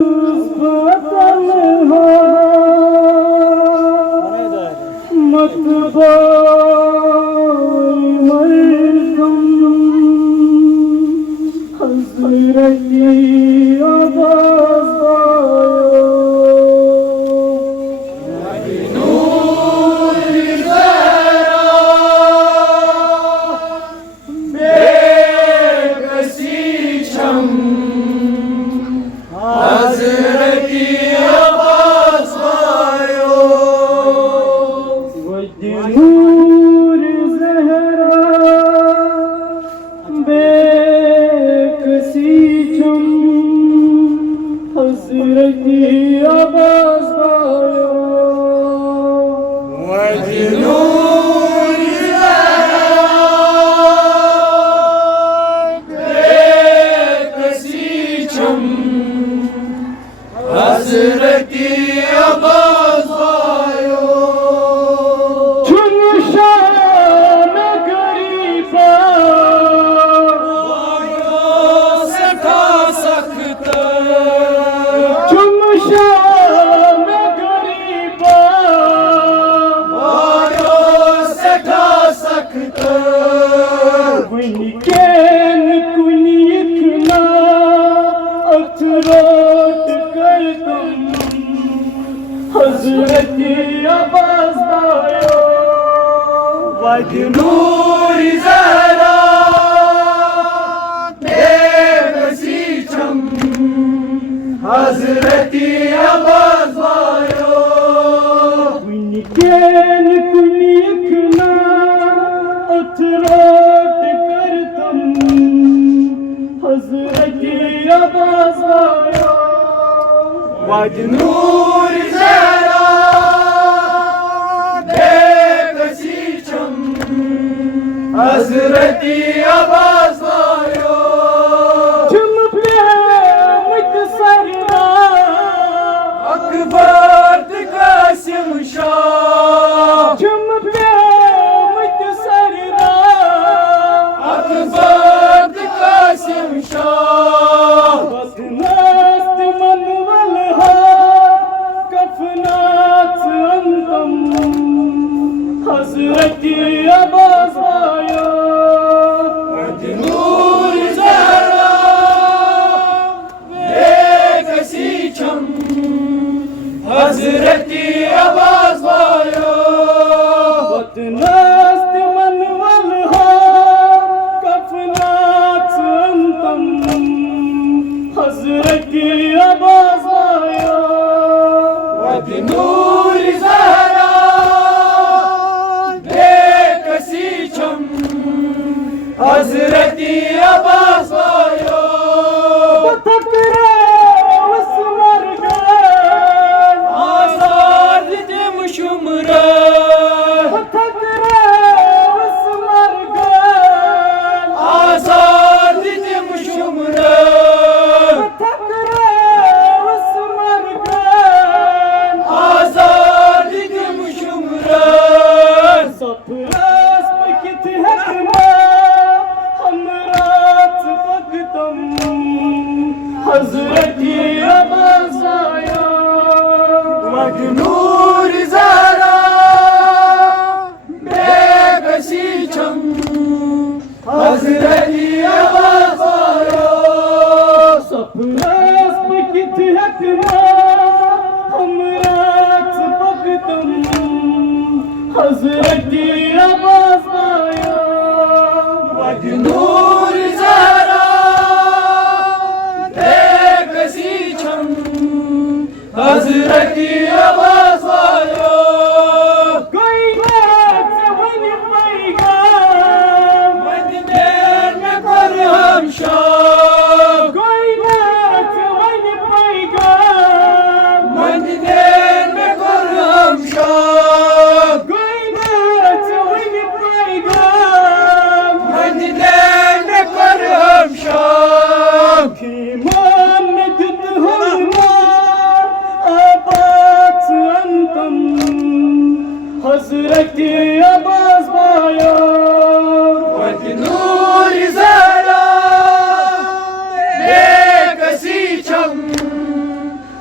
Kim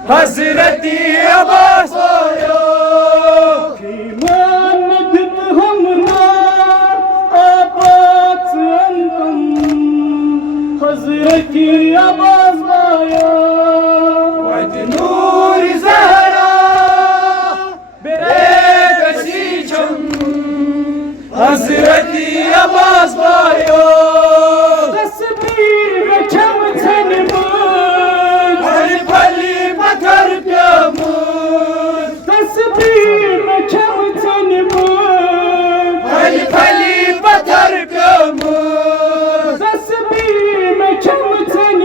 Hazrati Abbas आया। ईमान दित हमना आपात अंतम हजरती अब्बास आया। वत नूर ज़हरा बेकसी छम हजरती अब्बास आया। तस्वीर में छम छन फली फली पत्थर पे मुझ तस्वीर में छम छन फली फली पत्थर पे मुझ तस्वीर में छम छन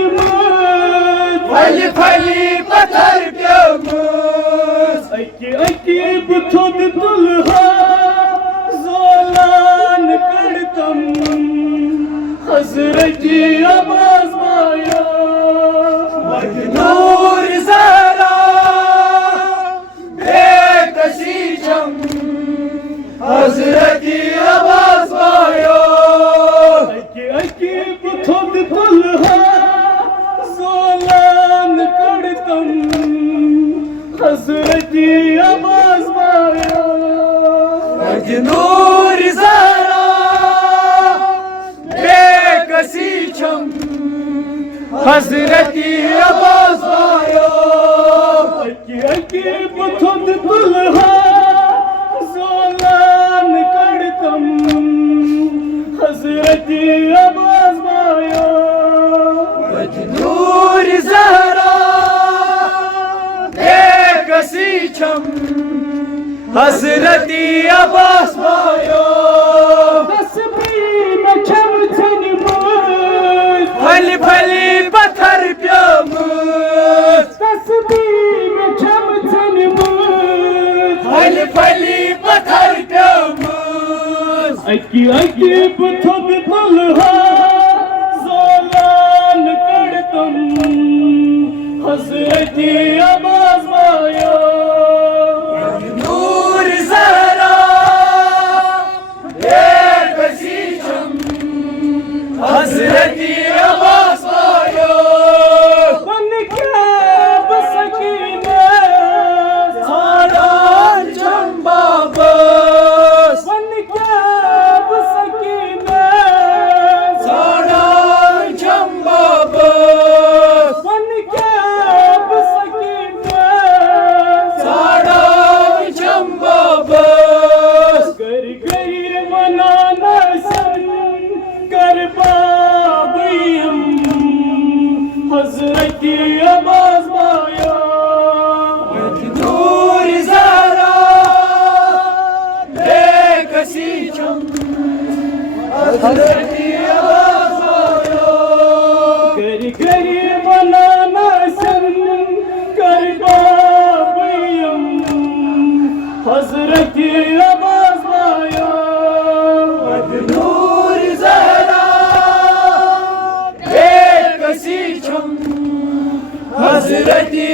फली फली पत्थर पे मुझ अकी अकी बुथुद दुल्हा ज़ोलान करतम हजरती अब्बास आया। वत नूर ज़हरा बेकसी छम हजरती अब्बास आया। अकी अकी बुथुद दुल्हा ज़ोलान करतम हजरती अब्बास आया। वत नूर ज़हरा बेकसी छम हजरती अब्बास आया। अकी अकी बुथुद दुल्हा ज़ोलान करतम हजरती अब्बास आया। वत नूर ज़हरा बेकसी छम हजरती अब्बास आया। तस्वीर में छम छन फली फली पत्थर पे मुझ तस्वीर में छम छन फली फली पत्थर पे मुझ अकी अकी बुथुद दुल्हा ज़ोलान करतम हजरती अब्बास आया। नूर ज़हरा बेकसी छम हजरती अब्बास आया। बन क्या बसकीना सारा चंबा बस बन क्या बसकीना सारा चंबा बस बन क्या बसकीना सारा चंबा बस कर गई मनाना सन कर बाबियम हजरती अब्बास आया। नूर ज़हरा बेकसी छम हजरती अब्बास आया। कर गई मनाना सन कर बाबियम हजरती अब्बास आया। नूर ज़हरा बेकसी छम हजरती